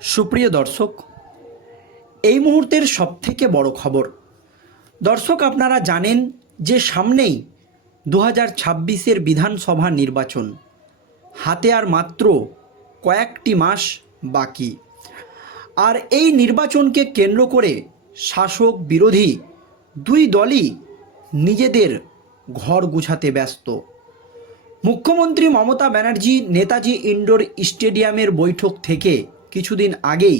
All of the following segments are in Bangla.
সুপ্রিয় দর্শক, এই মুহূর্তের সবথেকে বড় খবর। দর্শক, আপনারা জানেন যে সামনেই দু হাজার ছাব্বিশের বিধানসভা নির্বাচন। হাতে আর মাত্র কয়েকটি মাস বাকি। আর এই নির্বাচনকে কেন্দ্র করে শাসক বিরোধী দুই দলই নিজেদের ঘর গুছাতে ব্যস্ত। মুখ্যমন্ত্রী মমতা ব্যানার্জি, নেতাজি ইনডোর স্টেডিয়ামের বৈঠক থেকে কিছুদিন আগেই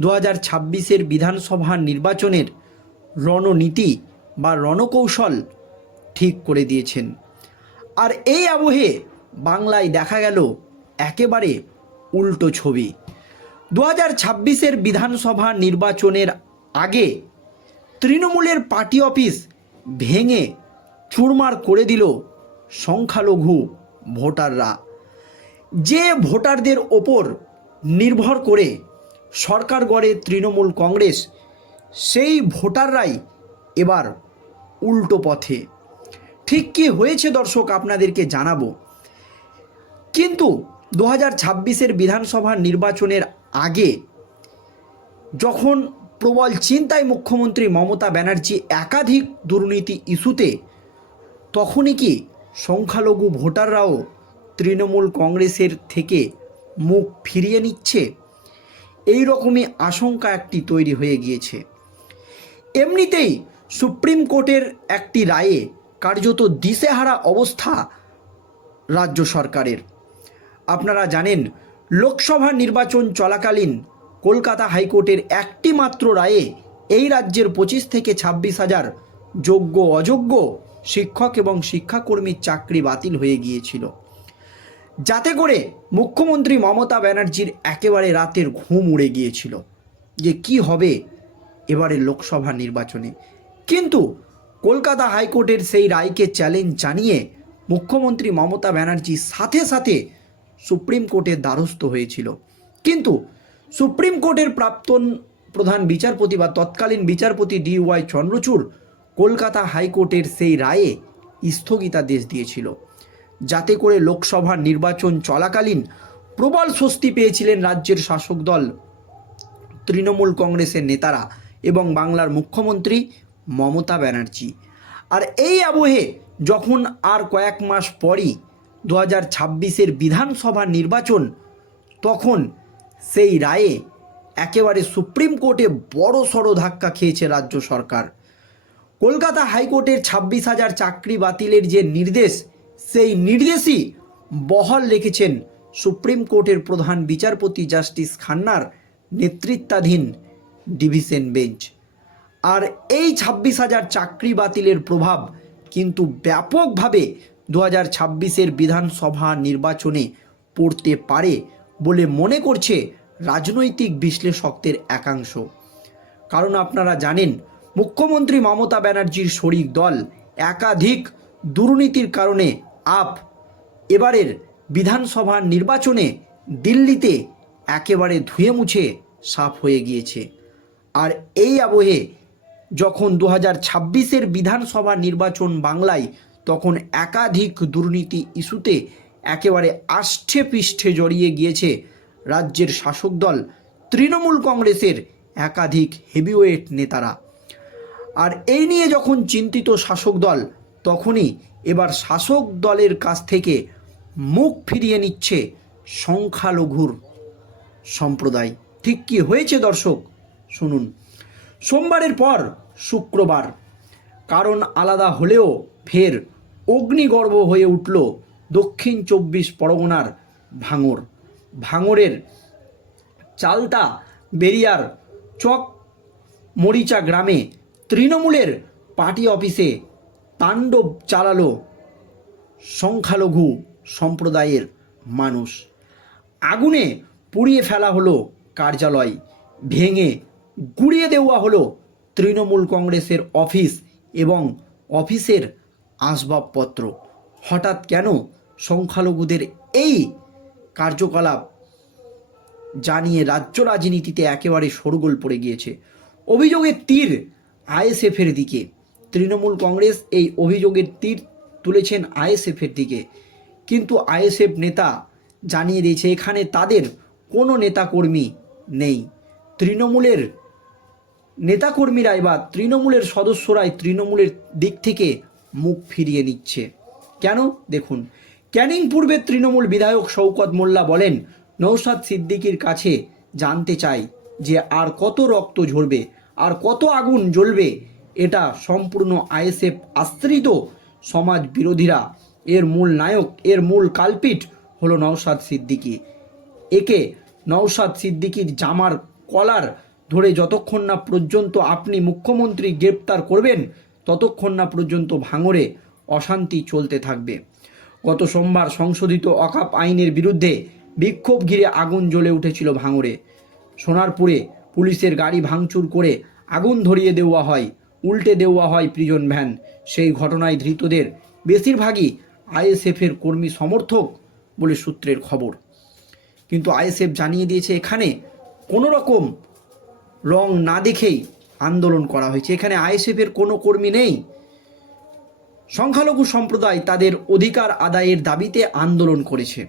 দু হাজার ছাব্বিশের বিধানসভা নির্বাচনের রণনীতি বা রণকৌশল ঠিক করে দিয়েছেন। আর এই আবহে বাংলায় দেখা গেল একেবারে উল্টো ছবি। দু হাজার ছাব্বিশের বিধানসভা নির্বাচনের আগে তৃণমূলের পার্টি অফিস ভেঙে চুরমার করে দিল সংখ্যালঘু ভোটাররা। যে ভোটারদের ওপর নির্ভর করে সরকার গড়ে তৃণমূল কংগ্রেস, সেই ভোটাররাই এবার উল্টো পথে। ঠিক কি হয়েছে দর্শক আপনাদেরকে জানাব। কিন্তু দু হাজার ছাব্বিশের বিধানসভা নির্বাচনের আগে যখন প্রবল চিন্তায় মুখ্যমন্ত্রী মমতা ব্যানার্জি একাধিক দুর্নীতি ইস্যুতে, তখনই কি সংখ্যালঘু ভোটাররাও তৃণমূল কংগ্রেসের থেকে মুখ ফিরিয়ে নিচ্ছে। এই রকমই আশঙ্কা একটি তৈরি হয়ে গিয়েছে। এমনিতেই সুপ্রিম কোর্টের একটি রায়ে কার্যত দিশেহারা অবস্থা রাজ্য সরকারের। আপনারা জানেন, লোকসভা নির্বাচন চলাকালীন কলকাতা হাইকোর্টের একটি মাত্র রায়ে এই রাজ্যের পঁচিশ থেকে ছাব্বিশ হাজার যোগ্য অযোগ্য শিক্ষক এবং শিক্ষাকর্মীর চাকরি বাতিল হয়ে গিয়েছিল। যাতে করে মুখ্যমন্ত্রী মমতা ব্যানার্জির একেবারে রাতের ঘুম উড়ে গিয়েছিল যে কি হবে এবারে লোকসভা নির্বাচনে। কিন্তু কলকাতা হাইকোর্টের সেই রায়কে চ্যালেঞ্জ জানিয়ে মুখ্যমন্ত্রী মমতা ব্যানার্জি সাথে সাথে সুপ্রিম কোর্টের দ্বারস্থ হয়েছিল। কিন্তু সুপ্রিম কোর্টের প্রাক্তন প্রধান বিচারপতি বা তৎকালীন বিচারপতি ডি ওয়াই চন্দ্রচূড় কলকাতা হাইকোর্টের সেই রায়ে স্থগিতাদেশ দিয়েছিল। যাতে করে লোকসভা নির্বাচন চলাকালীন প্রবল স্বস্তি পেয়েছিলেন রাজ্যের শাসক দল। তৃণমূল কংগ্রেসের নেতারা এবং বাংলার মুখ্যমন্ত্রী মমতা ব্যানার্জি। আর এই আবহে যখন আর কয়েক মাস পরই দু হাজার ছাব্বিশের বিধানসভা নির্বাচন, তখন সেই রায়ে একেবারে সুপ্রিম কোর্টে বড় সড়ো ধাক্কা খেয়েছে রাজ্য সরকার। কলকাতা হাইকোর্টের ছাব্বিশ হাজার চাকরি বাতিলের যে নির্দেশ সেই নির্দেশই বহাল রেখেছেন সুপ্রিম কোর্টের প্রধান বিচারপতি জাস্টিস খান্নার নেতৃত্বাধীন ডিভিশন বেঞ্চ। আর এই ছাব্বিশ হাজার চাকরি বাতিলের প্রভাব কিন্তু ব্যাপকভাবে দু হাজার ছাব্বিশের বিধানসভা নির্বাচনে পড়তে পারে বলে মনে করছে রাজনৈতিক বিশ্লেষকদের একাংশ। কারণ আপনারা জানেন, মুখ্যমন্ত্রী মমতা ব্যানার্জির শরিক দল একাধিক দুর্নীতির কারণে আপ। এবারের বিধানসভা নির্বাচনে দিল্লিতে একেবারে ধুয়ে মুছে সাফ হয়ে গিয়েছে। আর এই আবহে যখন দু হাজার ছাব্বিশের বিধানসভা নির্বাচন বাংলায় তখন একাধিক দুর্নীতি ইস্যুতে একেবারে আষ্ঠে পৃষ্ঠে জড়িয়ে গিয়েছে রাজ্যের শাসক দল, তৃণমূল কংগ্রেসের একাধিক হেভিওয়েট নেতারা। আর এই নিয়ে যখন চিন্তিত শাসক দল, তখনই এবার শাসক দলের কাছ থেকে মুখ ফিরিয়ে নিচ্ছে সংখ্যালঘুর সম্প্রদায়। ঠিক কি হয়েছে দর্শক? শুনুন। সোমবারের পর শুক্রবার, কারণ আলাদা হলেও ফের অগ্নিগর্ভ হয়ে উঠল দক্ষিণ চব্বিশ পরগনার ভাঙর। ভাঙরের চালতা বেরিয়ার চক মরিচা গ্রামে তৃণমূলের পার্টি অফিসে তাণ্ডব চালালো সংখ্যালঘু সম্প্রদায়ের মানুষ। আগুনে পুড়িয়ে ফেলা হলো কার্যালয়, ভেঙে গুড়িয়ে দেওয়া হলো তৃণমূল কংগ্রেসের অফিস এবং অফিসের আসবাবপত্র। হঠাৎ কেন সংখ্যালঘুদের এই কার্যকলাপ জানিয়ে রাজ্য রাজনীতিতে একেবারে শোরগোল পড়ে গিয়েছে? অভিযোগের তীর আইএসএফের দিকে। তৃণমূল কংগ্রেস এই অভিযোগের তীর তুলেছেন আইএসএফের দিকে। কিন্তু আইএসএফ নেতা জানিয়ে দিয়েছে, এখানে তাদের কোনো নেতাকর্মী নেই। তৃণমূলের নেতাকর্মীরাই বা তৃণমূলের সদস্যরাই তৃণমূলের দিক থেকে মুখ ফিরিয়ে নিচ্ছে। কেন? দেখুন, ক্যানিং পূর্বে তৃণমূল বিধায়ক শওকত মোল্লা বলেন নৌসাদ সিদ্দিকির কাছে জানতে চাই যে আর কত রক্ত ঝরবে, আর কত আগুন জ্বলবে এটা সম্পূর্ণ আইএসএফ আশ্রিত সমাজ বিরোধীরা। এর মূল নায়ক, এর মূল কালপিট হলো নওশাদ সিদ্দিকী। একে নওশাদ সিদ্দিকীর জামার কলার ধরে যতক্ষণ না পর্যন্ত আপনি মুখ্যমন্ত্রী গ্রেপ্তার করবেন, ততক্ষণ না পর্যন্ত ভাঙরে অশান্তি চলতে থাকবে। গত সোমবার সংশোধিত অকাপ আইনের বিরুদ্ধে বিক্ষোভ ঘিরে আগুন জ্বলে উঠেছিল ভাঙরে সোনারপুরে পুলিশের গাড়ি ভাঙচুর করে আগুন ধরিয়ে দেওয়া হয় উল্টে দেওয়া হয় প্রিজন ভ্যান সেই ঘটনায় ধৃতদের বেশিরভাগই আইএসএফের কর্মী সমর্থক বলে সূত্রের খবর। কিন্তু আইএসএফ জানিয়ে দিয়েছে এখানে কোনো রকম রং না দেখেই আন্দোলন করা হয়েছে। এখানে আইএসএফের কোনো কর্মী নেই। সংখ্যালঘু সম্প্রদায় তাদের অধিকার আদায়ের দাবিতে আন্দোলন করেছে।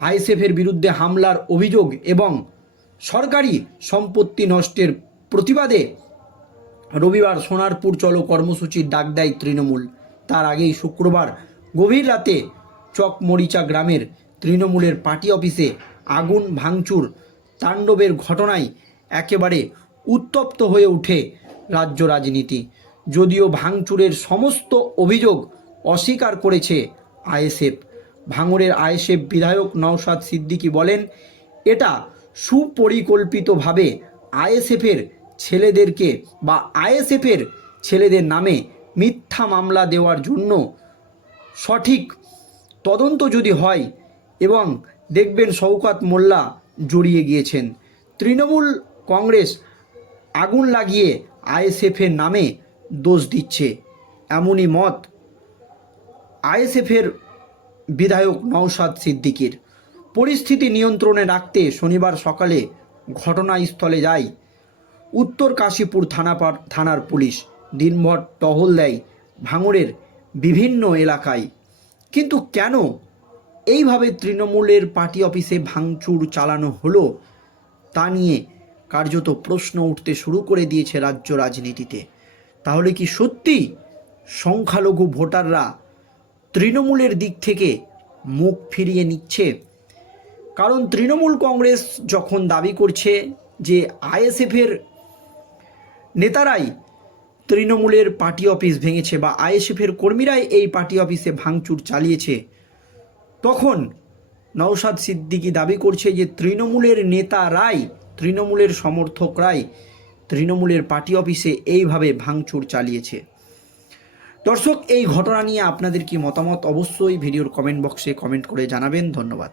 আইএসএফের বিরুদ্ধে হামলার অভিযোগ এবং সরকারি সম্পত্তি নষ্টের প্রতিবাদে রবিবার সোনারপুর চলো কর্মসূচির ডাক দেয় তৃণমূল। তার আগেই শুক্রবার গভীর রাতে চকমরিচা গ্রামের তৃণমূলের পার্টি অফিসে আগুন ভাঙচুর তাণ্ডবের ঘটনায় একেবারে উত্তপ্ত হয়ে ওঠে রাজ্য রাজনীতি। যদিও ভাঙচুরের সমস্ত অভিযোগ অস্বীকার করেছে আইএসএফ। ভাঙড়ের আইএসএফ বিধায়ক নওশাদ সিদ্দিকী বলেন, এটা সুপরিকল্পিতভাবে আইএসএফের ছেলেদেরকে বা আইএসএফের ছেলেদের নামে মিথ্যা মামলা দেওয়ার জন্য সঠিক তদন্ত যদি হয় এবং দেখবেন শওকাত মোল্লা জড়িয়ে গিয়েছেন। তৃণমূল কংগ্রেস আগুন লাগিয়ে আইএসএফের নামে দোষ দিচ্ছে। এমনই মত আইএসএফের বিধায়ক নওশাদ সিদ্দিকির। পরিস্থিতি নিয়ন্ত্রণে রাখতে শনিবার সকালে ঘটনাস্থলে যায় উত্তর কাশীপুর থানা থানার পুলিশ দিনভর টহল দেয় ভাঙড়ের বিভিন্ন এলাকায়। কিন্তু কেন এইভাবে তৃণমূলের পার্টি অফিসে ভাঙচুর চালানো হলো তা নিয়ে কার্যত প্রশ্ন উঠতে শুরু করে দিয়েছে রাজ্য রাজনীতিতে। তাহলে কি সত্যি সংখ্যালঘু ভোটাররা তৃণমূলের দিক থেকে মুখ ফিরিয়ে নিচ্ছে? কারণ তৃণমূল কংগ্রেস যখন দাবি করছে যে আইএসএফের নেতারাই তৃণমূলের পার্টি অফিস ভেঙেছে বা আইএসএফের কর্মীরাই এই পার্টি অফিসে ভাঙচুর চালিয়েছে। তখন নওশাদ সিদ্দিকী দাবি করছে যে তৃণমূলের নেতারাই, তৃণমূলের সমর্থকরাই তৃণমূলের পার্টি অফিসে এইভাবে ভাঙচুর চালিয়েছে। দর্শক, এই ঘটনা নিয়ে আপনাদের কি মতামত? অবশ্যই ভিডিওর কমেন্ট বক্সে কমেন্ট করে জানাবেন। ধন্যবাদ।